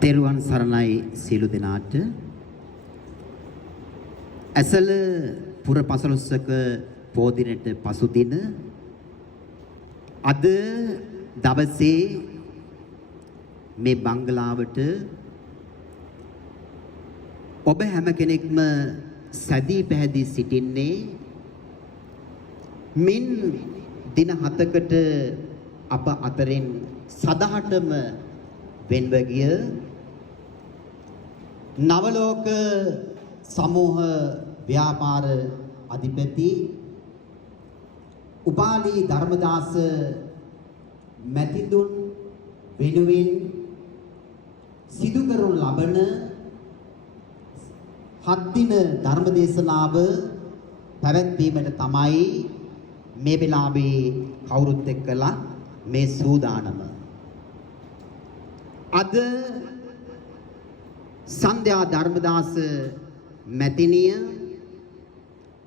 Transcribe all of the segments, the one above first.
තෙරුවන් සරණයි සියලු දෙනාට. ඇසළ පුර පසළොස්වක පෝදිනට පසු දින අද දවසේ මේ බංගලාවට ඔබ හැම කෙනෙක්ම සැදී පැහැදී සිටින්නේ මින් දින 7කට අප අතරින් සදහටම වෙන්ව ගිය නවලෝක සමූහ ව්‍යාපාර අධිපති උපාලි ධර්මදාස මැතිතුන් වෙනුවෙන් සිදු කරනු ලබන 7 දින ධර්ම දේශනාව පැවැත්වීමට තමයි මේ වෙලාවේ කවුරුත් එක්කලා මේ සූදානම. අද සන්ධ්‍යා ධර්මදාස මැතිණිය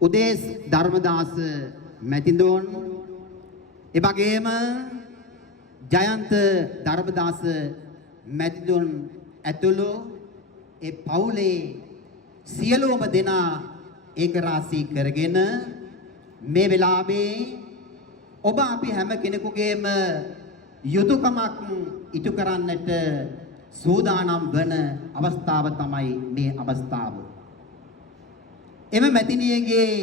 උදේස් ධර්මදාස මැතිඳුන් එවැගේම ජයන්ත ධර්මදාස මැතිඳුන් ඇතුළු ඒ පවුලේ සියලුම දෙනා ඒක රාශී කරගෙන මේ වෙලාවේ ඔබ අපි හැම කෙනෙකුගේම යුතුයකමක් ඉටු කරන්නට සූදානම් වන අවස්ථාව තමයි මේ අවස්ථාව. එම මැතිණියගේ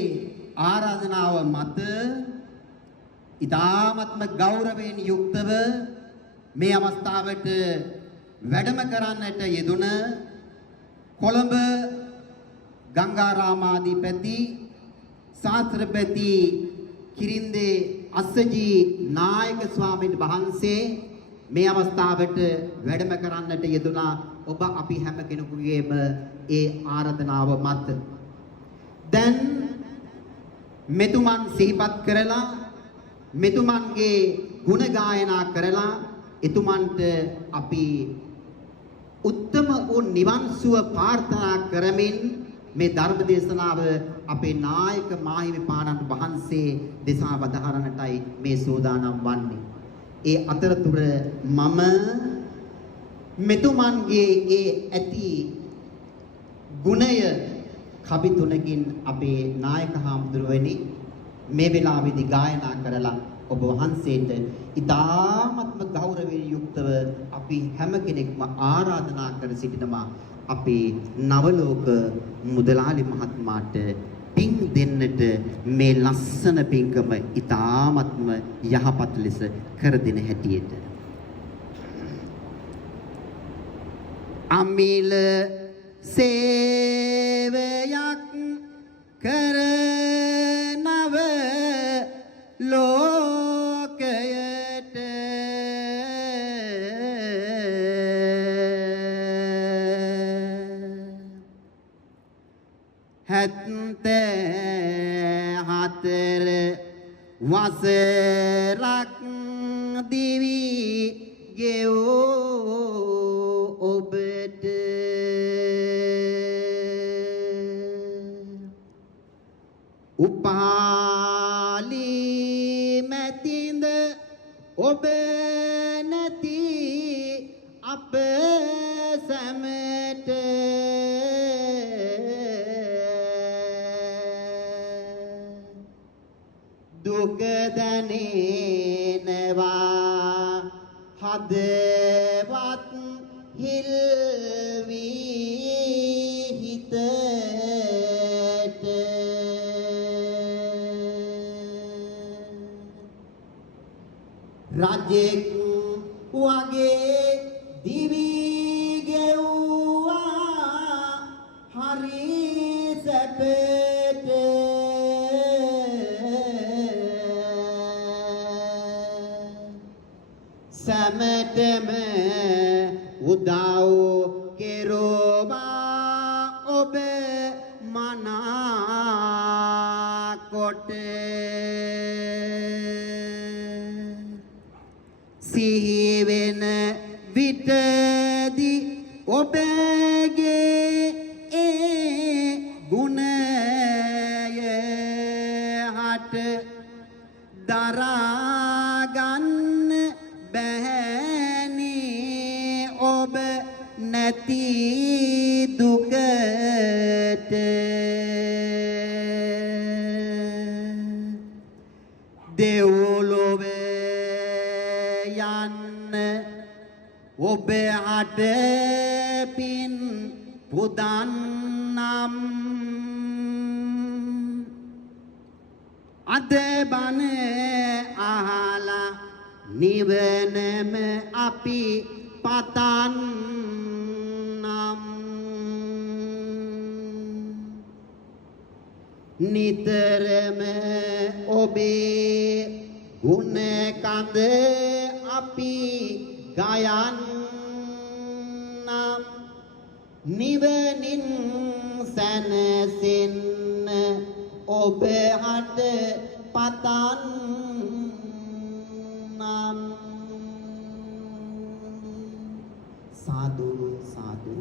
ආරාධනාව මත ඉතාමත්ම ගෞරවයෙන් යුක්තව මේ අවස්ථාවට වැඩම කරන්නට යෙදුන කොළඹ ගංගාරාමාධිපති ශාස්ත්‍රපති කිරින්දේ අස්සජී නායක ස්වාමීන් වහන්සේ මේ අවස්ථාවට වැඩම කරන්නට යෙදුනා ඔබ අපි හැම කෙනෙකුගේම ඒ ආරාධනාව මත දැන් මෙතුමන් සිහිපත් කරලා මෙතුමන්ගේ ගුණ ගායනා කරලා එතුමන්ට අපි උත්තම වූ නිවන් සුව ප්‍රාර්ථනා කරමින් මේ ධර්ම දේශනාව අපේ නායක මාහිමිපාණන් වහන්සේ දෙසා වදාරන්නටයි මේ සූදානම් වන්නේ. ඒ අතරතුර මම මෙතුමන්ගේ ඒ ඇති ගුණය කවි තුනකින් අපේ නායක හාමුදුරුවනි මේ වෙලාවේදී ගායනා කරලා ඔබ වහන්සේට ඉතාමත්ම ගෞරවයෙන් යුක්තව අපි හැම කෙනෙක්ම ආරාධනා කර සිටිනවා අපේ නවලෝක මුදලාලි මහත්මයාට පින් දෙන්නට මේ ලස්සන පින්කම ඉතාමත්ම යහපත් ලෙස කර දෙන හැටියට අමිල සේවයක් කරනව ලෝකයට හතර වසරක් දිවි ගෙවෝ ඔබට උපාලි මැතිඳ ඔබ නැති අප සැමට දුක දැනෙනවා හදවත් හිල් වී හිතට රජෙක් වගේ දිවි ගෙව්වා හරි සැපට සැමටම උදව් කෙරුවා ඔබ මනාකොට සිහි වෙන විටදී ඔබගේ ඒ ගුණය හට දරා ගන්න බැහැනේ ඔබ නැති දුකට දෙව්ලොවේ යන්න ඔබ හට පින් පුදන්නම් අද බණ අහලා නිවනම අපි පතන්නම් නිතරම ඔබේ ගුණ කඳ අපි ගයන්නම් නිවනින් සැනසෙන්න ඔබ හට පතන්නම් සාදු සාදු